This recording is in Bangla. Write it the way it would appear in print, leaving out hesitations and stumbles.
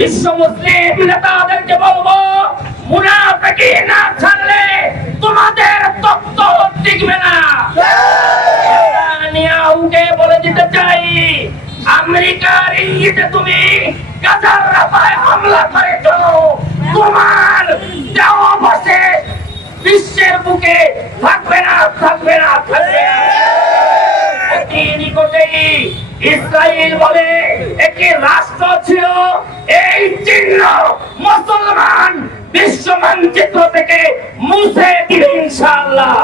বিশ্ব মুসলিম নেতাদেরকে বলবো, মুনাফিকি না ছাড়লে তোমাদের তত্ত্ব টিকবে না। নেতানিয়াহুকে বলে দিতে চাই, আমেরিকার ইঙ্গিতে তুমি গাজার রাফায় হামলা করেছো, তোমার দেওয়া বসে বিশ্বের বুকে থাকবে না, থাকবে না, থাকবে না। অতি নিকটেই ইসরায়েল বলে একটি রাষ্ট্র ছিল, এই চিহ্ন মুসলমান বিশ্ব মানচিত্র থেকে মুছে দিবে ইনশাআল্লাহ।